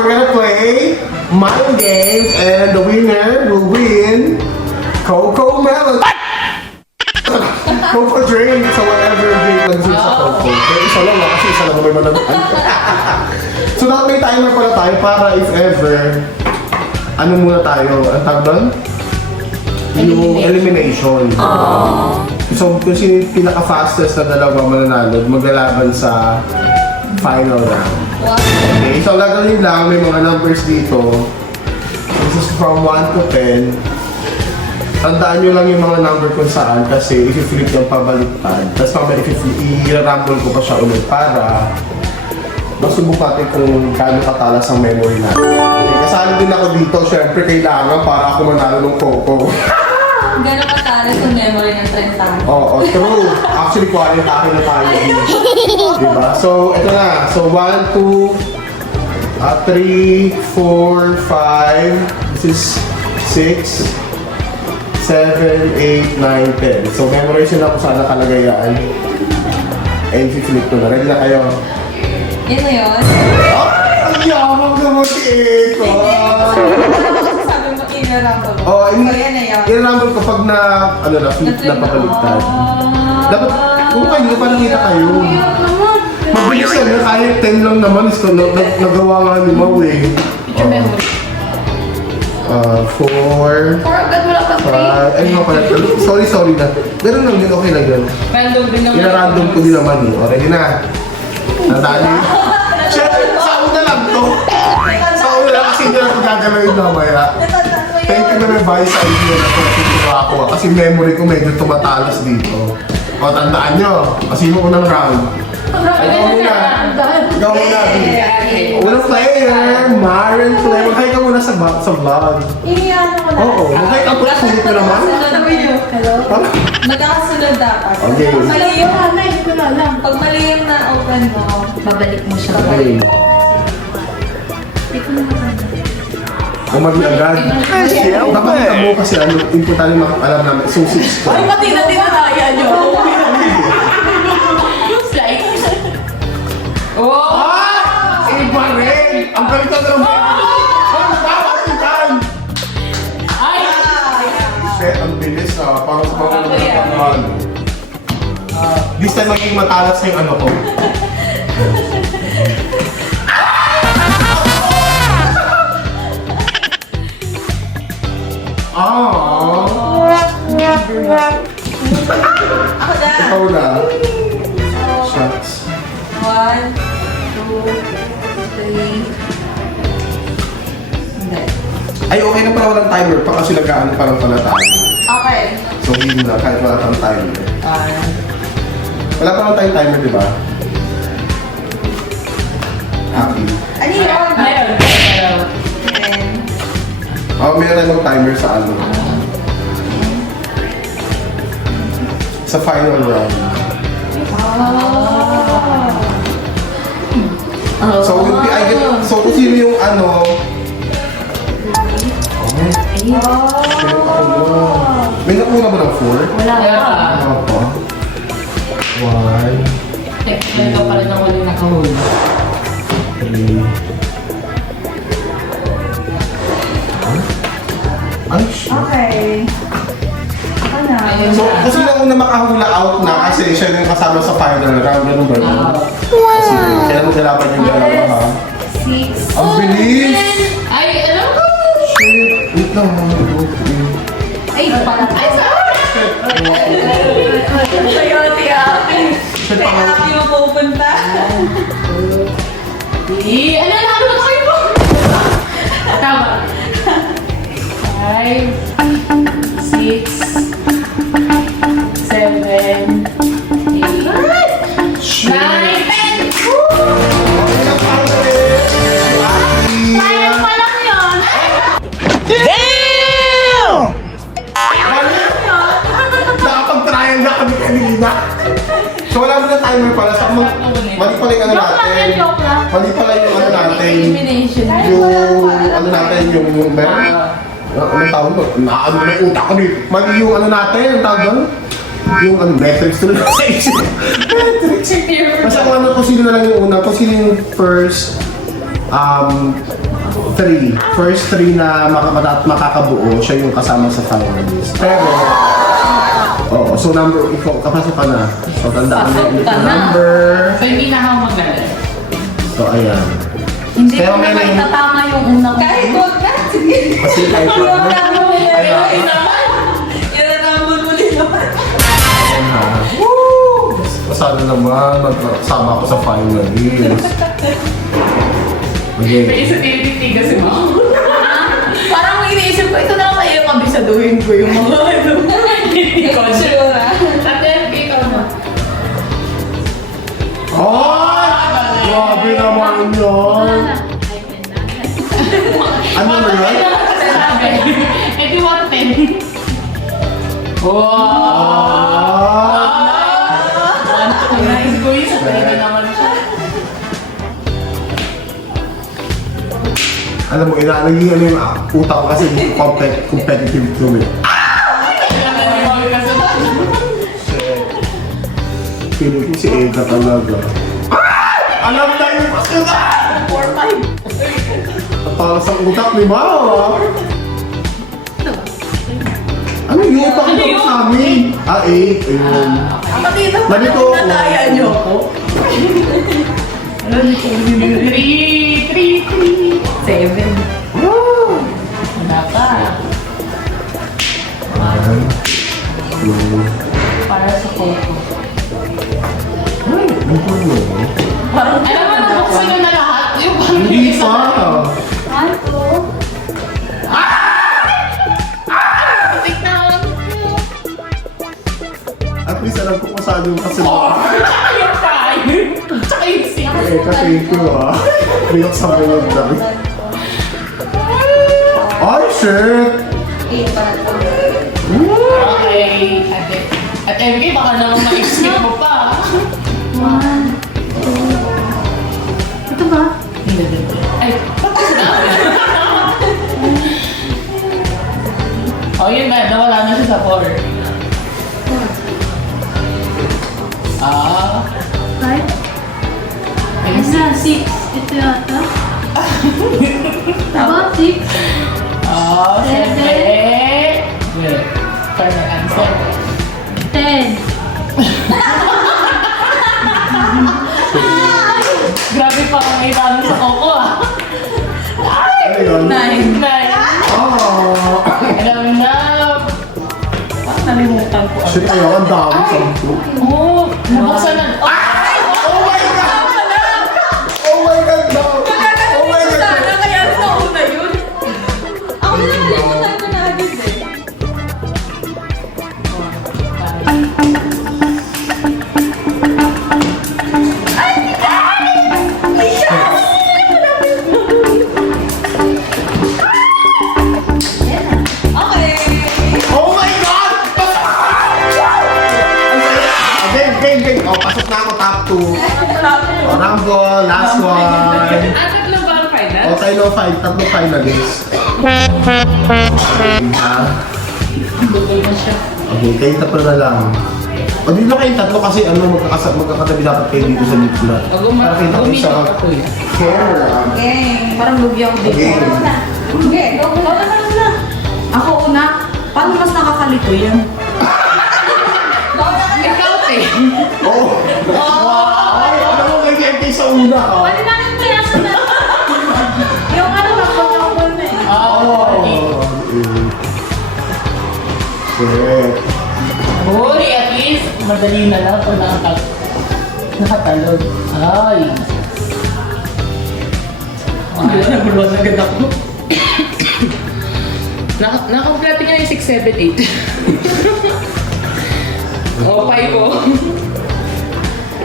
we're gonna play mind games, and the winner will win Coco Melon. Coco drink, so whatever drink lang gusto sa Coco. Pero isa lang kasi isa lang may mananaan. So may timer pala tayo para if ever, ano muna tayo, ang tawag doon? Yung elimination. So kung sino yung pinaka-fastest na dalawa mananalo, maglalaban sa final round. Okay, so gagawin lang, may mga numbers dito. This is from 1 to 10. Tandaan nyo lang yung mga number kung saan kasi i-flip yung pabaliktad. Tapos mamaya i-rumble ko pa siya ulit para masubok natin kung gaano katalas ang memory natin. Okay, kasali din ako dito, syempre kailangan para ako manalo ng Coco. Gano'n katalas yung memory ng 30. Oo, true. Actually, quality na tayo dito. Diba? So, ito na. So, 1, 2, 3, 4, 5. This is 6, 7, 8, 9, 10. So, memorize nyo na kung saan nakalagay yan. And flip ko na. Ready na kayo? Yun na yun? Ay! Ang yamang naman si Eko! Sabi mo, i-rumble mo. Oo, So, yan na yun. i-rumble kapag na, ano na, flip na papaligtad. Dapat, kung kayo, parang kita kayo. Mabilis yan, kahit 10 lang naman, is nagawa nga ni Mau eh. Yung memory. 4, 4 agad wala pa 5, ay nga pala, sorry na. Ganun lang din, okay lang yun. Random din naman. Ina-random ko din naman eh. Already na. Tandaan niyo. Siyempre, sa una lang to. Sa una lang kasi hindi na ako gagalawin mamaya. Thank you na may buy sa idea na ito na ako. Kasi memory ko medyo tumatalas dito. O, tandaan nyo. Kasi yung unang round. Ikaw muna. Ikaw muna. Unang player, Maren Claire. Mag-hi ka muna sa vlog. Iniyan mo na. Oo, mag-hi ka muna. Sulit mo naman. Hello? Magkakasunod dapat. Okay. Pag mali yung hindi ko na alam. Pag mali yung na-open mo, babalik mo siya. Okay. Hindi ko na alam. Umagi agad. Dapat kita mo kasi ano, importante alam namin. So, 6 ko. Ay, pati na tinataya nyo. Oh! Ah! Iba rin! Ang galing na naman! Oh! Bakit yan? Ay! Shit, ang bilis ah. Parang sa mga nagkakaroon. This time magiging matalas na yung ano ko. Ako na. Ikaw na. Shots. 1, 2, 3. Hindi. Ay, okay na pala walang timer pa kasi nag-ano parang pala tayo. Okay. So, hindi na kahit wala pang timer. Wala pa lang tayong timer, di ba? Happy. Ano yun? Meron. Oh, meron tayong timer sa ano. Sa final round. So, yung so kung sino yung ano... Shit, ako mo. May nakuha ba ng 4? Wala. Ano pa? 1, Ito pa rin ang walang nakahuli. 3. Ay, shit. Okay. Ako na. So, kung sino una makahula out na kasi siya yung kasama sa final round, ganun ba yun? Kasi kailan mo galapan yung dalawa, ha? 6. Ang bilis! Ay, alam ko! Shit! Wait lang, Ay, pala. Ay, sorry! Sayote ate. Shit, Kay ate mo pupunta. Ano na ano kayo po? Tama. 5, 6, 7, 8, 9, 10. Sayang pa lang yun. Nakapag-trial na kami kanina. So wala mo na timer pala. Sa mali pala yung ano natin. Mali pala yung ano natin. Elimination. Yung ano natin, yung anong tawag ko? Naano na yung utak ko dito. Mali yung ano natin, ang tawag doon? Yung ano, metrics to na sa isip. Metrics. Basta kung ano, kung sino na lang yung una, kung sino yung first 3. First 3 na makakabuo, siya yung kasama sa finalist. Pero, oo, so number, ikaw, kapasok ka na. So, tandaan mo Pasok yung ka na. number. So, hindi na ako magdala. So, ayan. Hindi Pero ko na may- maitatama yung unang. Kahit huwag na. Sige. Kasi kahit Yung ano. naman mo na Ayan. rin. Inanamon mo din naman. Ayan ha. Woo! Sana naman, magsama ako sa finalist. May Okay. isa tinitigas si Mom. Parang iniisip ko, ito na kaya kabisaduhin ko yung mga ano. Hindi ko Sure. Ate, ikaw na. Ay! Grabe naman yun. Ano na yun? Sabi. Edi 110. Wow! Nice boy. Sa talaga naman siya. Alam mo, inaalagay ano yung utak ko kasi competitive to me. Kailangan ni Mami kasi. Pinig ko si Eka talaga. Alam na yung pasuka! 4-5. At para sa utak ni Mama. Ano yung utak Ano ko yun? sa amin? 8. Ayun. Ang matita pa Ganito naman ako. nataya niyo ako. 3. 7. Ah! Wala pa. 1, 2. Para sa Coco. Ay, ano yun? Parang Alam mo, nabuksan nyo na lahat. Yung parang Hindi pa. Ano? Tignan. At least alam ko kung saan yung kasunod. Tsaka yung 5. Tsaka yung 6. Eka, thank you ah. Binuksan mo yung dami. Ay, shit! 8 pa na to. Okay. Ate. At MK, baka naman ma-skip mo pa. 1, 2. Ito ba? Hindi, hindi. Ay, tapos na. Oh, yun na. Nawala na siya sa 4. Ah. 5? Ayun Ayun na, 6. Ito yata. Tama, 6. Oh, siyempre. Good. Final answer. 10. Grabe pa kung may tanong sa Coco ah. Ano yun? 9. Nice. Oh! Alam na. Parang nalimutan ko. Shit, ayaw, ang dami. 10. Oh, nabuksan na. Oh my God! Oh my God, no! Oh my God! Sana kaya sa una yun. Ako na nalimutan ko na agad eh. Okay. Oh my God! Game. Oh, pasok na ako top 2. Oh, Rumble, last one. Tatlo ba ang final? Oh, tayo 5, tatlong finalists. Ah, Butol na siya. okay, kayo tatlo na lang. O, di na kayong tatlo kasi magkakatabi dapat kayo dito sa litla. Para kayo tatlo sa camera. Okay. Parang lugi ako dito. Okay. Ako na. Okay, go na. Ako una. Paano mas nakakalito yan? Ikaw eh. Oh! Ay, alam mo kay MK sa una. Oh. Pwede namin kaya ko na. Yung ano, napagkakabal na eh. Oh, Shit. Hoy, at least, madali na lang kung nakatalog. Ay. Naguluhan agad ako. Nakampleto niya yung 6, 7, 8. Oh, 5 po.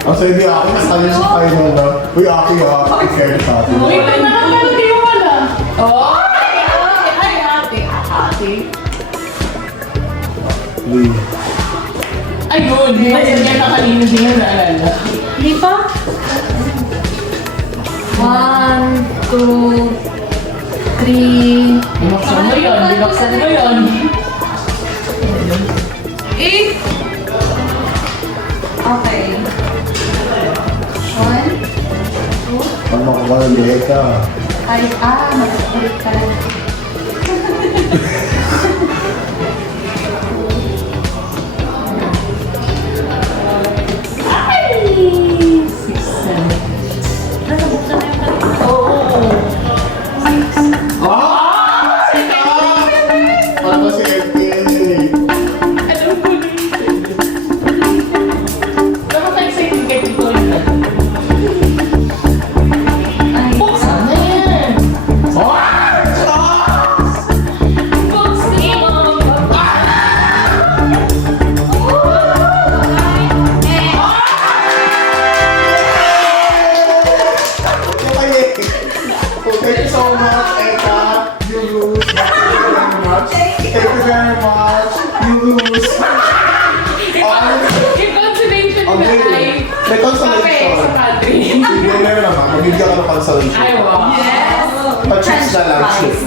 Oh, so hindi ako, mas tayo sa final na. Uy, Aki ha, i-care sa atin. Uy, pero di mo wala. Oh, ay, ate. Ate. Uy. Ayun, nasa niya na kanina din yung naalala. Di pa? 1, 2, 3. Binuksan mo yun, binuksan mo yun. 8. Okay. 1, 2, Pag makuha ng ka. Ay, mag-ulit ka lang. Nasa buksan na yung kanina. Ano si MK? Alam ko na yun. Dapat excited ka dito rin. Ay, Buksan na yan. Buksan mo. Thank you so much, Eka. You lose. Thank you very much. You lose. Yung consolation na Okay. ay May consolation. kape sa pantry. Hindi mo meron naman. Mabibigyan ka ng consolation. Ay, wow. yes! Pa-chips na lang. Chips.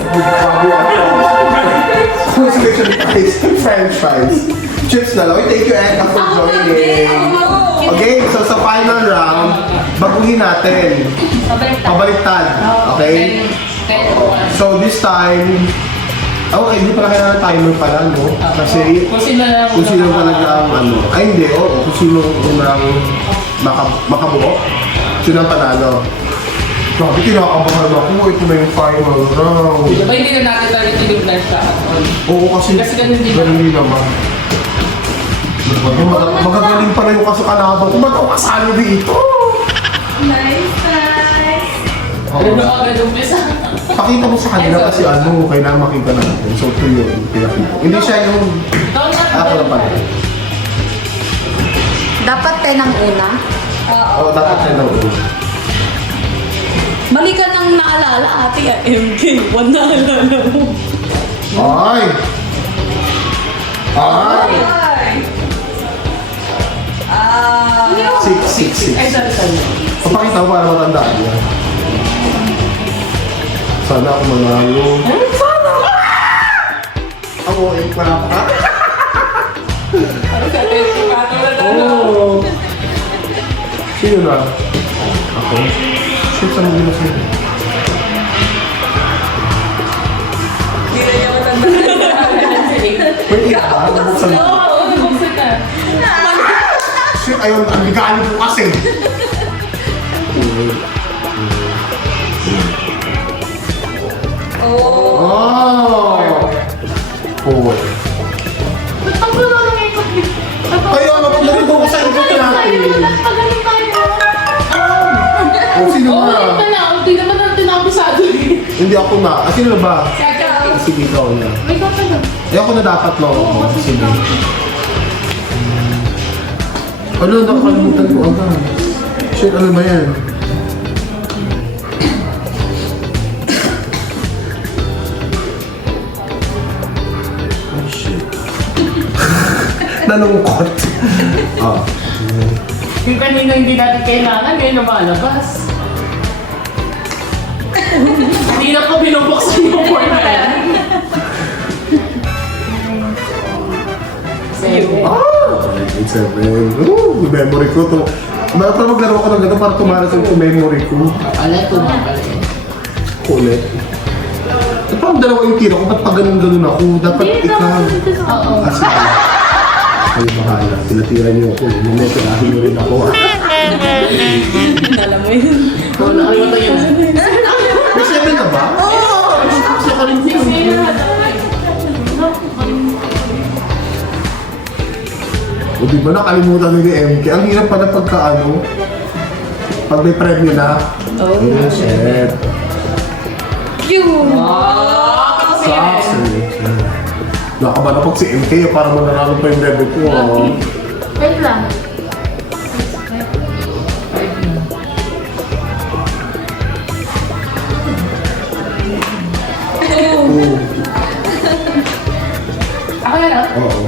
Consolation prize. French fries. Chips na lang. Uy, thank you, Eka, for joining. Okay, so sa final round, baguhin natin. Pabaliktad. Okay? So this time, hindi pala kailangan timer pala, no? Kasi Kung sino lang kung sino talaga ang ano. Ay hindi, kung sino unang makabuo, sino ang panalo. Grabe, kinakabahan ako. Ito na yung final round. Diba hindi na natin tayo tinignan siya at all? Oo, kasi Kasi ganun din ganun din naman. Magagaling pa rin yung kasukanado. Kung ba't ako kasalo dito? Nice, nice! Ano agad umpisa? Pakita mo sa kanila kasi kailangan makita natin. So ito yun, pinakita. Hindi siya yung Ikaw na. ako lang pala. Dapat 10 ang una. Oo, dapat siya na ulo. Mali ka nang naalala, ate, MK. One naalala mo. Ay! Ay! Six. Ay, sorry. Papakita mo para matandaan niya. Sana ako manalo. Ako, para pa. Ano sa atin? Oo. Sino na? Ako? Shit, saan mo ginasino? Wait, ika? Nabuksan mo. Oo, nabuksan ka. Shit, ayun, ang bigali ko kasi. Oh! Oh. Ang gulo lang yung kapit. Kaya nga, pag nalito ko sa ikot natin. Pagaling tayo. O, sino Oo, na? ito na. Hindi naman ang tinabisado. Hindi ako na. Ah, sino na ba? Sige, ikaw na. Wait, ako na. Eh, ako na dapat, no? Sige. Ano, nakakalimutan ko agad. Shit, ano ba yan? Oh, shit. Nalungkot. Ah. Yung kanina hindi natin kailangan, ngayon lumalabas. Hindi na ko binubuksan yung form na yan. Seven. Ooh, memory ko to. Para maglaro ako ng gano'n para tumaras yung memory ko. Alam ko nga pala yun. Kulit. At parang dalawa yung tira ko, ba't pa ganun-ganun ako? Dapat ikaw. Oo. Ah, sige. Kayo bahala. Tinatira niyo ako. Mamaya tirahin niyo rin ako. Alam mo yun. Oo, nakalimutan yun. May seven na ba? Oo! Kasi ako rin Six na yun. O di ba nakalimutan ni MK? Ang hirap pala pagka pag may premyo na. Oh. Shit. Cute! Sucks. Nakabahan ako si MK para mananalo pa yung level ko. Wait lang. Oo. Ako na lang. Oo.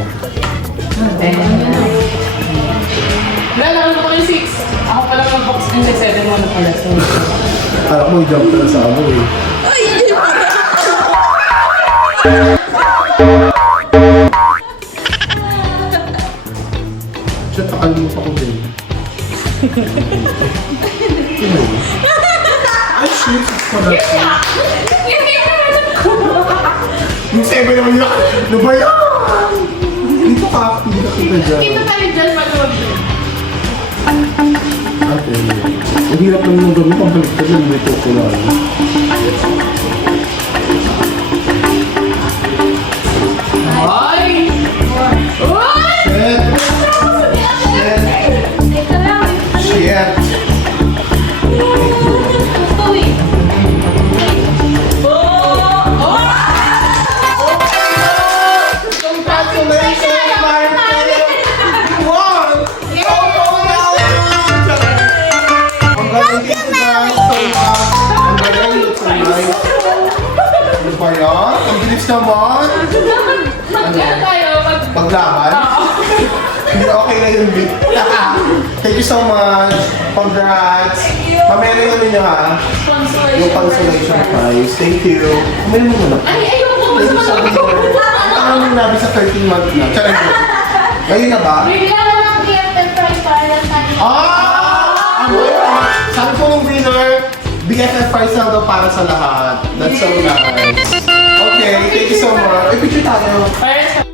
Wala, nakalimutan ko yung 6. Ako pala mag-box ng 7 mo na pala. So, Alam mo, jump ka na sa ano eh. Ay, hindi mo. Shit, nakalimutan ko din. Ay, shit. Pala. Yung 7 naman yun. Ano ba yan? Dito ka. Dito kita dyan. Dito tayo dyan, manood. Ate, ang hirap naman ng gawin. Pambalik ka dyan. May toko na. Ay! Uy! Shit! Teka lang. Shit! Uy. Congratulations, Martin! You won! Ang galing dito guys. So ang galing dito guys. Ano ba yan? Ang bilis naman. Mag-ano tayo? Paglaban? Hindi okay na yun, Vic. Thank you so much. Congrats. Mamaya na yun nyo ha. Yung consolation prize. Thank you. Mamaya mo muna. Ay, ayoko. Thank you so much. Ang namin nabi sa 13 months na. Tsaka yun. Ngayon na ba? Bigyan mo ng gift and prize para lang tayo. Ano yun? Sabi ko ng winner, BFF prize lang daw para sa lahat. That's so nice. Okay, thank you so much. Ay, picture tayo. Para sa